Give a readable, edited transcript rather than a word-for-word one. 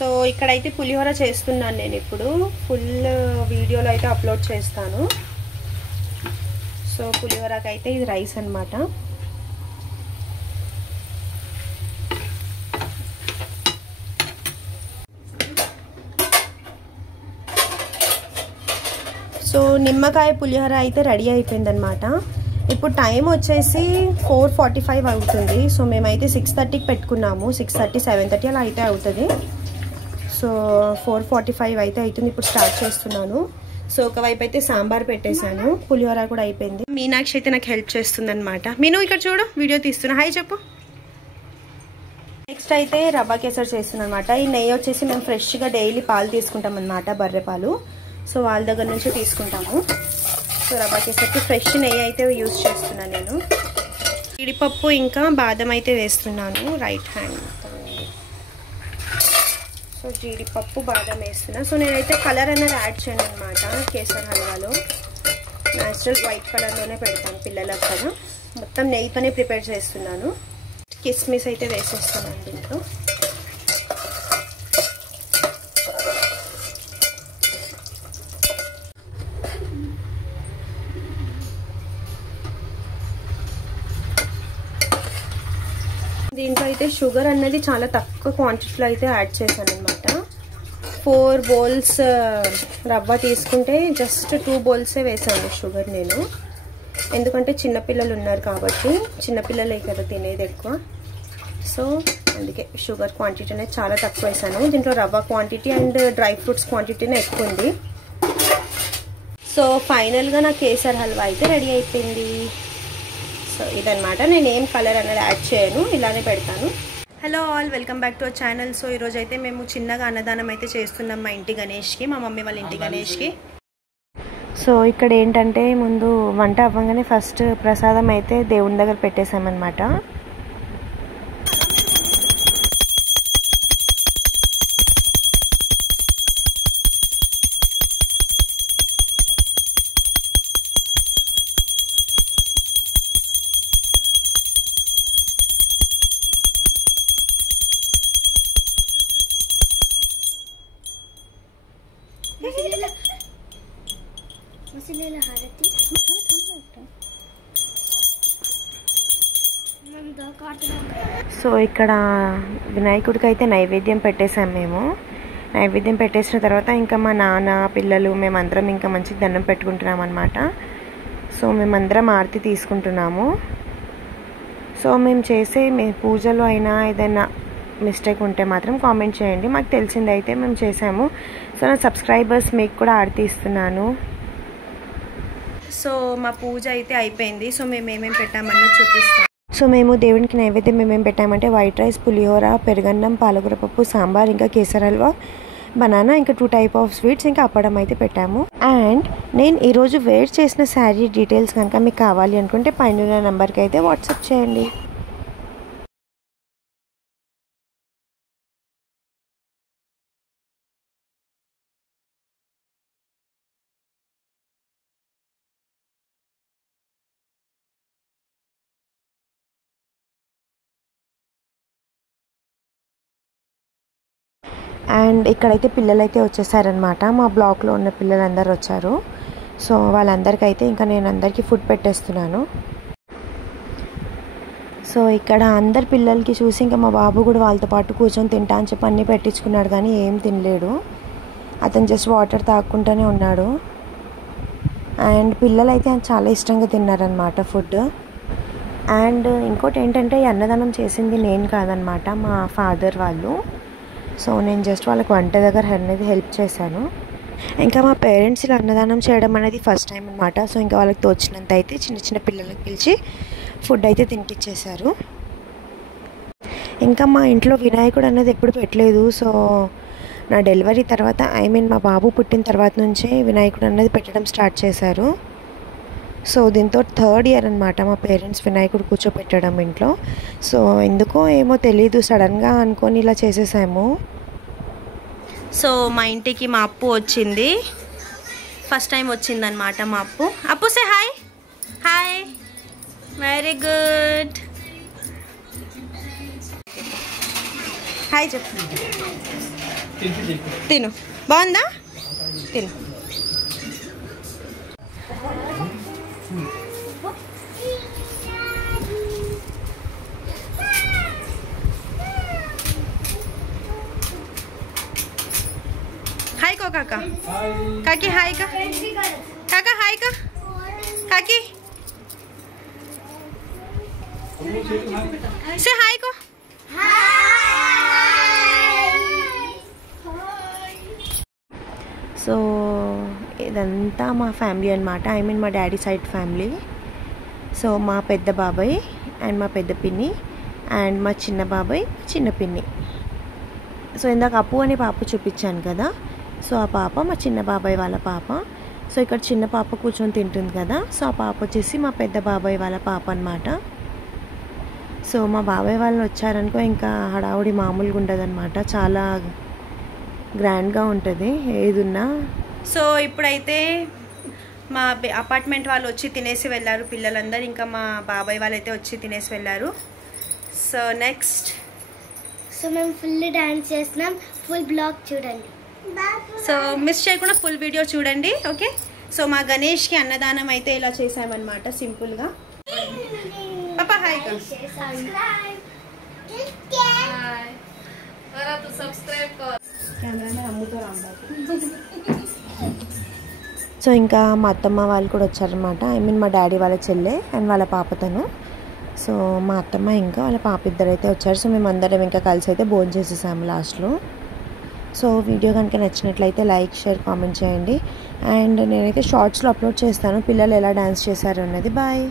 So ఇక్కడైతే పులిహోర చేస్తున్నాను నేను ఇప్పుడు. ఫుల్ వీడియోలో అయితే అప్లోడ్ చేస్తాను. సో పులిహోరకి అయితే ఇది రైస్ అన్నమాట. సో నిమ్మకాయ పులిహోర అయితే రెడీ అయిపోయిందనమాట. ఇప్పుడు టైం వచ్చేసి 4:45 అవుతుంది. సో మేమైతే 6:30కి పెట్టుకున్నాము. 6:30, 7:30 అలా అయితే అవుతుంది. సో 4:45 అయితే అవుతుంది. ఇప్పుడు స్టార్ట్ చేస్తున్నాను. సో ఒకవైపు అయితే సాంబార్ పెట్టేశాను, పులిహోర కూడా అయిపోయింది. మీనాక్షి అయితే నాకు హెల్ప్ చేస్తుంది అనమాట. మీను ఇక్కడ చూడు, వీడియో తీస్తున్నా, హాయ్ చెప్పు. నెక్స్ట్ అయితే రవ్వ కేసరి చేస్తున్నాను అనమాట. ఈ నెయ్యి వచ్చేసి మేము ఫ్రెష్గా డైలీ పాలు తీసుకుంటాం అనమాట, బర్రె పాలు. సో వాళ్ళ దగ్గర నుంచి తీసుకుంటాము. సో రవ్వ కేసరికి ఫ్రెష్ నెయ్యి అయితే యూజ్ చేస్తున్నాను నేను. జీడిపప్పు ఇంకా బాదం అయితే వేస్తున్నాను రైట్ హ్యాండ్. సో జీడిపప్పు బాదం వేస్తున్నా. సో నేనైతే కలర్ అనేది యాడ్ చేయను అనమాట. కేసర్ హల్వాలో న్యాచురల్ వైట్ కలర్లోనే పెడతాను పిల్లలకు కదా. మొత్తం నెయ్యితోనే ప్రిపేర్ చేస్తున్నాను. కిస్మిస్ అయితే వేసేస్తున్నాను దీంట్లో. దీంట్లో అయితే షుగర్ అన్నది చాలా తక్కువ క్వాంటిటీలో అయితే యాడ్ చేశాను అనమాట. 4 బౌల్స్ రవ్వ తీసుకుంటే జస్ట్ 2 బౌల్సే వేసాను షుగర్ నేను. ఎందుకంటే చిన్నపిల్లలు ఉన్నారు కాబట్టి, చిన్నపిల్లలే కదా తినేది ఎక్కువ. సో అందుకే షుగర్ క్వాంటిటీ అనేది చాలా తక్కువ వేసాను. దీంట్లో రవ్వ క్వాంటిటీ అండ్ డ్రై ఫ్రూట్స్ క్వాంటిటీనే ఎక్కువ ఉంది. సో ఫైనల్గా నా కేసర్ హల్వా అయితే రెడీ అయిపోయింది. సో ఇదనమాట. నేను ఏం కలర్ అనేది యాడ్ చేయను, ఇలానే పెడతాను. Hello all, welcome back to our channel. So ఈరోజు అయితే మేము చిన్నగా అన్నదానం అయితే చేస్తున్నాం మా ఇంటి గణేష్కి, మా మమ్మీ వాళ్ళ ఇంటి గణేష్కి. సో ఇక్కడ ఏంటంటే ముందు వంట అవ్వగానే ఫస్ట్ ప్రసాదం అయితే దేవుని దగ్గర పెట్టేసామన్నమాట. సో ఇక్కడ వినాయకుడికి అయితే నైవేద్యం పెట్టేసాం మేము. నైవేద్యం పెట్టేసిన తర్వాత ఇంకా మా నాన్న, పిల్లలు, మేమందరం ఇంకా మంచి దండం పెట్టుకుంటున్నాం అనమాట. సో మేమందరం ఆరతి తీసుకుంటున్నాము. సో మేము చేసే పూజలో అయినా ఏదైనా మిస్టేక్ ఉంటే మాత్రం కామెంట్ చేయండి. మాకు తెలిసింది అయితే మేము చేసాము. సో నా సబ్స్క్రైబర్స్ మీకు కూడా ఆరతి ఇస్తున్నాను. సో మా పూజ అయితే అయిపోయింది. సో మేము ఏమేమి పెట్టామన్నది చూపిస్తాం. సో మేము దేవునికి నైవేద్యం మేమేం పెట్టామంటే వైట్ రైస్, పులిహోర, పెరుగన్నం, పాలకూర పప్పు, సాంబార్, ఇంకా కేసర్ హల్వా, బనానా, ఇంకా 2 టైప్ ఆఫ్ స్వీట్స్, ఇంకా అప్పడం అయితే పెట్టాము. అండ్ నేను ఈరోజు వేర్ చేసిన శారీ డీటెయిల్స్ కనుక మీకు కావాలి అనుకుంటే పైన నెంబర్కి అయితే వాట్సాప్ చేయండి. అండ్ ఇక్కడైతే పిల్లలైతే వచ్చేసారనమాట. మా బ్లాక్లో ఉన్న పిల్లలందరూ వచ్చారు. సో వాళ్ళందరికైతే ఇంకా నేను అందరికీ ఫుడ్ పెట్టేస్తున్నాను. సో ఇక్కడ అందరి పిల్లలకి చూసి ఇంకా మా బాబు కూడా వాళ్ళతో పాటు కూర్చొని తింటా అని చెప్పి అన్నీ పెట్టించుకున్నాడు, కానీ ఏం తినలేడు. అతను జస్ట్ వాటర్ తాగుకుంటూనే ఉన్నాడు. అండ్ పిల్లలు అయితే చాలా ఇష్టంగా తిన్నారనమాట ఫుడ్. అండ్ ఇంకోటి ఏంటంటే ఈ అన్నదానం చేసింది నేను కాదనమాట, మా ఫాదర్ వాళ్ళు. సో నేను జస్ట్ వాళ్ళకి వంట దగ్గర అనేది హెల్ప్ చేశాను. ఇంకా మా పేరెంట్స్ ఇలా అన్నదానం చేయడం అనేది ఫస్ట్ టైం అనమాట. సో ఇంకా వాళ్ళకి తోచినంత అయితే చిన్న చిన్న పిల్లలకి పిలిచి ఫుడ్ అయితే తినిపించేశారు. ఇంకా మా ఇంట్లో వినాయకుడు అనేది ఎప్పుడు పెట్టలేదు. సో నా డెలివరీ తర్వాత, మా బాబు పుట్టిన తర్వాత నుంచే వినాయకుడు అనేది పెట్టడం స్టార్ట్ చేశారు. సో దీంతో 3rd ఇయర్ అనమాట మా పేరెంట్స్ వినాయకుడు కూర్చోపెట్టడం ఇంట్లో. సో ఎందుకో ఏమో తెలీదు, సడన్గా అనుకొని ఇలా చేసేసాము. సో మా ఇంటికి మా అప్పు వచ్చింది, ఫస్ట్ టైం వచ్చిందనమాట మా అప్పు. అప్పు say hi. Hi, very good. Hi చెప్పు. తిను, బాగుందా? తిను. హాయ్ కో కాకా, కాకి హాయ్ కా, కాకా హాయ్ కా, కాకి సే హాయ్ కో. సో ఇదంతా మా ఫ్యామిలీ అనమాట, ఐ మీన్ మా డాడీ సైడ్ ఫ్యామిలీ. సో మా పెద్ద బాబాయ్ అండ్ మా పెద్ద పిన్ని అండ్ మా చిన్న బాబాయ్ చిన్న పిన్ని. సో ఇందాక అప్పు అనే పాప చూపించాను కదా, సో ఆ పాప మా చిన్న బాబాయ్ వాళ్ళ పాప. సో ఇక్కడ చిన్న పాప కూర్చొని తింటుంది కదా, సో ఆ పాప వచ్చేసి మా పెద్ద బాబాయ్ వాళ్ళ పాప అనమాట. సో మా బాబాయ్ వాళ్ళు వచ్చారనుకో ఇంకా హడావుడి మామూలుగా ఉండదు అనమాట, చాలా గ్రాండ్గా ఉంటుంది ఏదున్నా. సో ఇప్పుడైతే మా అపార్ట్మెంట్ వాళ్ళు వచ్చి తినేసి వెళ్ళారు పిల్లలందరూ, ఇంకా మా బాబాయ్ వాళ్ళు అయితే వచ్చి తినేసి వెళ్ళారు. సో నెక్స్ట్ సో మేము ఫుల్ డాన్స్ చేస్తున్నాం, ఫుల్ బ్లాగ్ చూడండి. సో మిస్ చేయకుండా ఫుల్ వీడియో చూడండి, ఓకే. సో మా గణేష్కి అన్నదానం అయితే ఇలా చేసామన్నమాట సింపుల్గా. పాపా హాయ్ కా. సో ఇంకా మా అత్తమ్మ వాళ్ళు కూడా వచ్చారనమాట, ఐ మీన్ మా డాడీ వాళ్ళ చెల్లె అండ్ వాళ్ళ పాపతను. సో మా అత్తమ్మ ఇంకా వాళ్ళ పాప ఇద్దరు అయితే వచ్చారు. సో మేమందరం ఇంకా కలిసి అయితే భోజనం చేసేసాము లాస్ట్లో. సో వీడియో కనుక నచ్చినట్లయితే లైక్, షేర్, కామెంట్ చేయండి. అండ్ నేనైతే షార్ట్స్లో అప్లోడ్ చేస్తాను పిల్లలు ఎలా డాన్స్ చేశారు అన్నది. బాయ్.